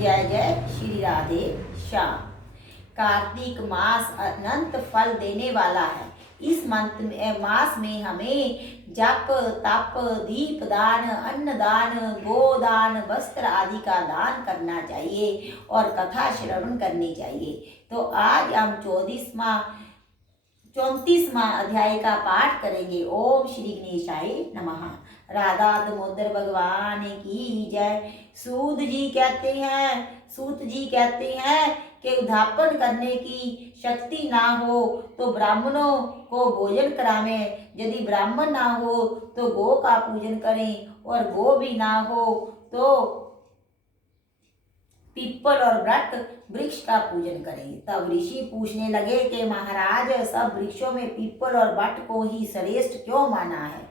जय जय श्री राधे श्याम। कार्तिक मास अनंत फल देने वाला है। इस मास में हमें जप तप दीप दान अन्न दान गोदान वस्त्र आदि का दान करना चाहिए और कथा श्रवण करनी चाहिए। तो आज हम 34वां अध्याय का पाठ करेंगे। ओम श्री गणेशाय नमः। राधा दामोदर भगवान की जय। सूत जी कहते हैं कि उद्यापन करने की शक्ति ना हो तो ब्राह्मणों को भोजन करावें, यदि ब्राह्मण ना हो तो गो का पूजन करें, और गो भी ना हो तो पीपल और वट वृक्ष का पूजन करें। तब ऋषि पूछने लगे कि महाराज, सब वृक्षों में पीपल और वट को ही श्रेष्ठ क्यों माना है?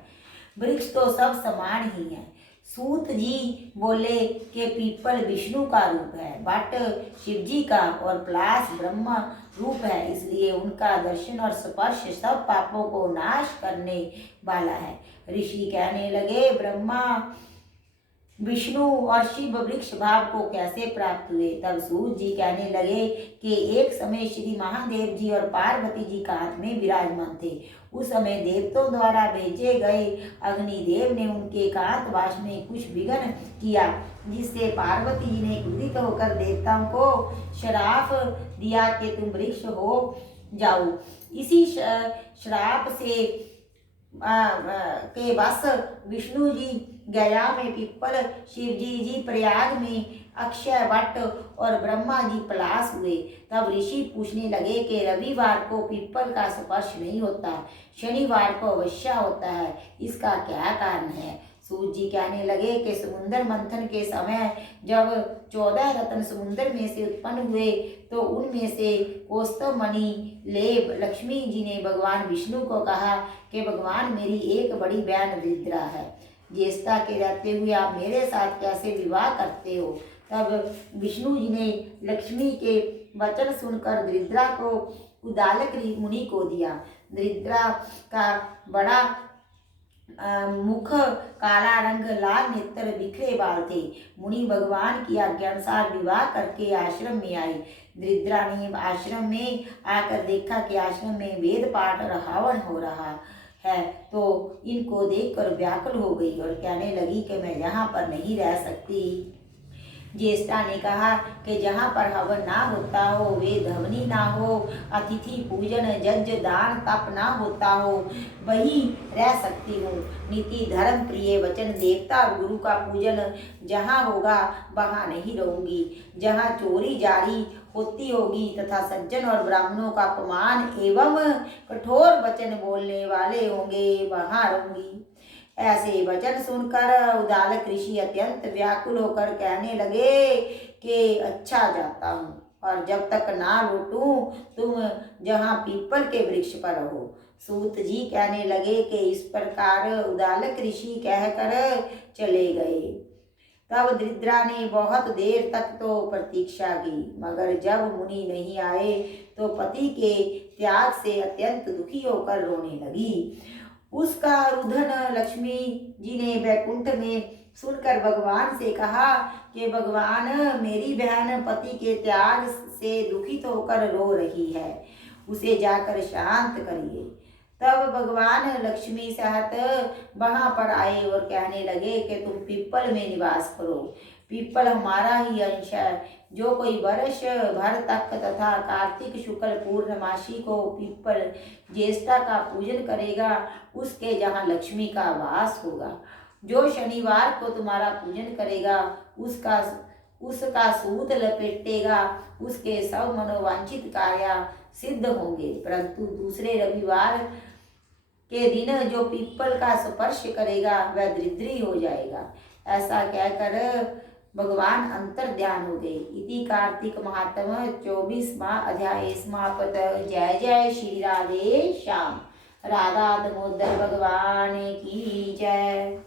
वृक्ष तो सब समान ही है। सूत जी बोले कि पीपल विष्णु का रूप है, वट शिव जी का और पलाश ब्रह्मा रूप है, इसलिए उनका दर्शन और स्पर्श सब पापों को नाश करने वाला है। ऋषि कहने लगे, ब्रह्मा विष्णु और शिव वृक्ष भाव को कैसे प्राप्त हुए? तब सूत जी कहने लगे कि एक समय श्री महादेव जी और पार्वती जी कांत में विराजमान थे। उस समय देवताओं द्वारा भेजे गए अग्निदेव ने उनके कांत वास में कुछ विघ्न किया, जिससे पार्वती जी ने क्रोधित होकर देवताओं को श्राप दिया कि तुम वृक्ष हो जाओ। इसी श्राप से के बस विष्णु जी गया में पीपल, शिव जी प्रयाग में अक्षय वट और ब्रह्मा जी पलाश हुए। तब ऋषि पूछने लगे कि रविवार को पीपल का स्पर्श नहीं होता, शनिवार को अवश्य होता है, इसका क्या कारण है? सूत जी कहने लगे कि समुद्र मंथन के समय जब 14 रत्न समुद्र में से उत्पन्न हुए तो उनमें से कौस्तुभ मणि लेब लक्ष्मी जी ने भगवान विष्णु को कहा कि भगवान, मेरी एक बड़ी बहन दरिद्रा है, ज्येष्ठा के रहते हुए आप मेरे साथ कैसे विवाह करते हो? तब विष्णु जी ने लक्ष्मी के वचन सुनकर दरिद्रा को उदालक मुनि को दिया। दरिद्रा का बड़ा मुख काला रंग, लाल नेत्र, बिखरे बाल थे। मुनि भगवान की आज्ञानुसार विवाह करके आश्रम में आई। दरिद्रा ने आश्रम में आकर देखा कि आश्रम में वेद पाठ और हवन हो रहा है, तो इनको देखकर व्याकुल हो गई और कहने लगी कि मैं यहाँ पर नहीं रह सकती। ज्येष्ठा ने कहा कि जहाँ पर हवन ना होता हो, वेद हवनी ना हो, अतिथि पूजन यज्ञ दान तप ना होता हो, वही रह सकती हूँ। नीति धर्म प्रिय वचन देवता और गुरु का पूजन जहाँ होगा वहाँ नहीं रहूंगी। जहाँ चोरी जारी होती होगी तथा सज्जन और ब्राह्मणों का अपमान एवं कठोर वचन बोलने वाले होंगे वहाँ रहूंगी। ऐसे वचन सुनकर उदालक ऋषि अत्यंत व्याकुल होकर कहने लगे कि अच्छा जाता हूँ, और जब तक ना लौटूं तुम जहाँ पीपल के वृक्ष पर रहो। सूत जी कहने लगे कि इस प्रकार उदालक ऋषि कहकर चले गए। तब दरिद्रा ने बहुत देर तक तो प्रतीक्षा की, मगर जब मुनि नहीं आए तो पति के त्याग से अत्यंत दुखी होकर रोने लगी। उसका रुदन लक्ष्मी जी ने वैकुंठ में सुनकर भगवान से कहा कि भगवान, मेरी बहन पति के त्याग से दुखित होकर रो रही है, उसे जाकर शांत करिए। तब भगवान लक्ष्मी सहित वहां पर आए और कहने लगे कि तुम पीपल में निवास करो। पीपल हमारा ही अंश है। जो कोई वर्ष भर तक तथा कार्तिक शुक्ल पूर्णमासी को पीपल ज्येष्ठा का पूजन करेगा, उसके जहाँ लक्ष्मी का वास होगा। जो शनिवार को तुम्हारा पूजन करेगा, उसका सूत लपेटेगा, उसके सब मनोवांछित कार्य सिद्ध होंगे। परंतु दूसरे रविवार के दिन जो पीपल का स्पर्श करेगा वह दरिद्री हो जाएगा। ऐसा कहकर भगवान अंतर ध्यान हो गए। इति कार्तिक महात्म 24वां अध्याय समाप्त। जय जय श्री राधे श्याम। राधा दामोदर भगवान की जय।